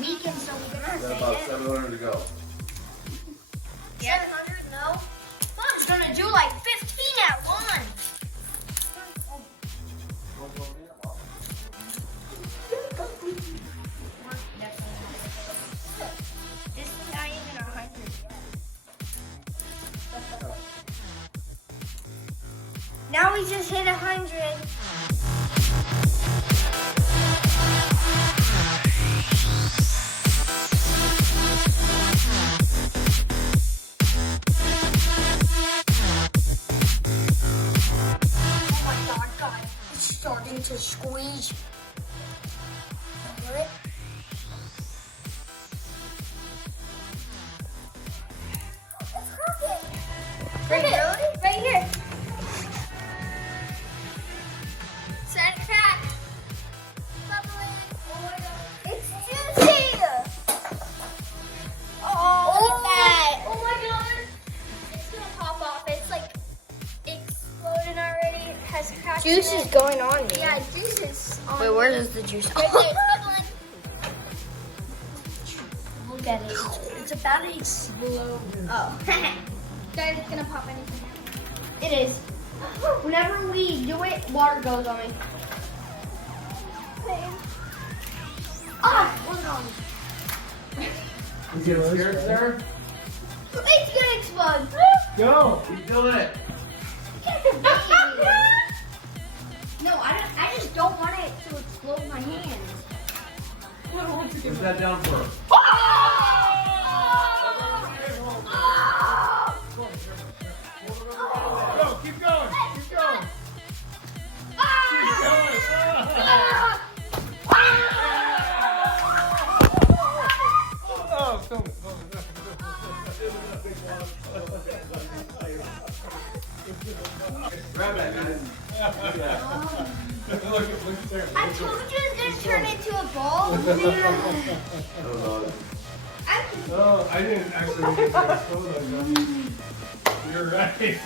weekend, so we can Got about 700 to go. 700? No. Mom's gonna do like 15 at once. This is not even 100 yet. Now we just hit 100. Starting to squeeze. Feel it? It's cracking. Right here. Right here. Starting to crack. Bubbling. Oh my god. It's juicy. Oh, look at that. Oh my god. It's gonna pop off. It's like exploding already. It has cracked. Juice is going on me. Yeah, juice is on. Wait, where is the juice? Right there, it's bubbling. Look at it. It's about to explode. Oh. Guys, it's gonna pop anything. It is. Whenever we do it, water goes on me. Oh, what's on? You get scared there? It's gonna explode. Go! Keep doing it. No, I just don't want it to explode my hands. Put that down for her. Go, keep going. Keep going. Keep going. Oh, film it. Grab that, guys. Look at there. I told you it's gonna turn into a ball. Oh, I didn't actually get to explode on you. You're right.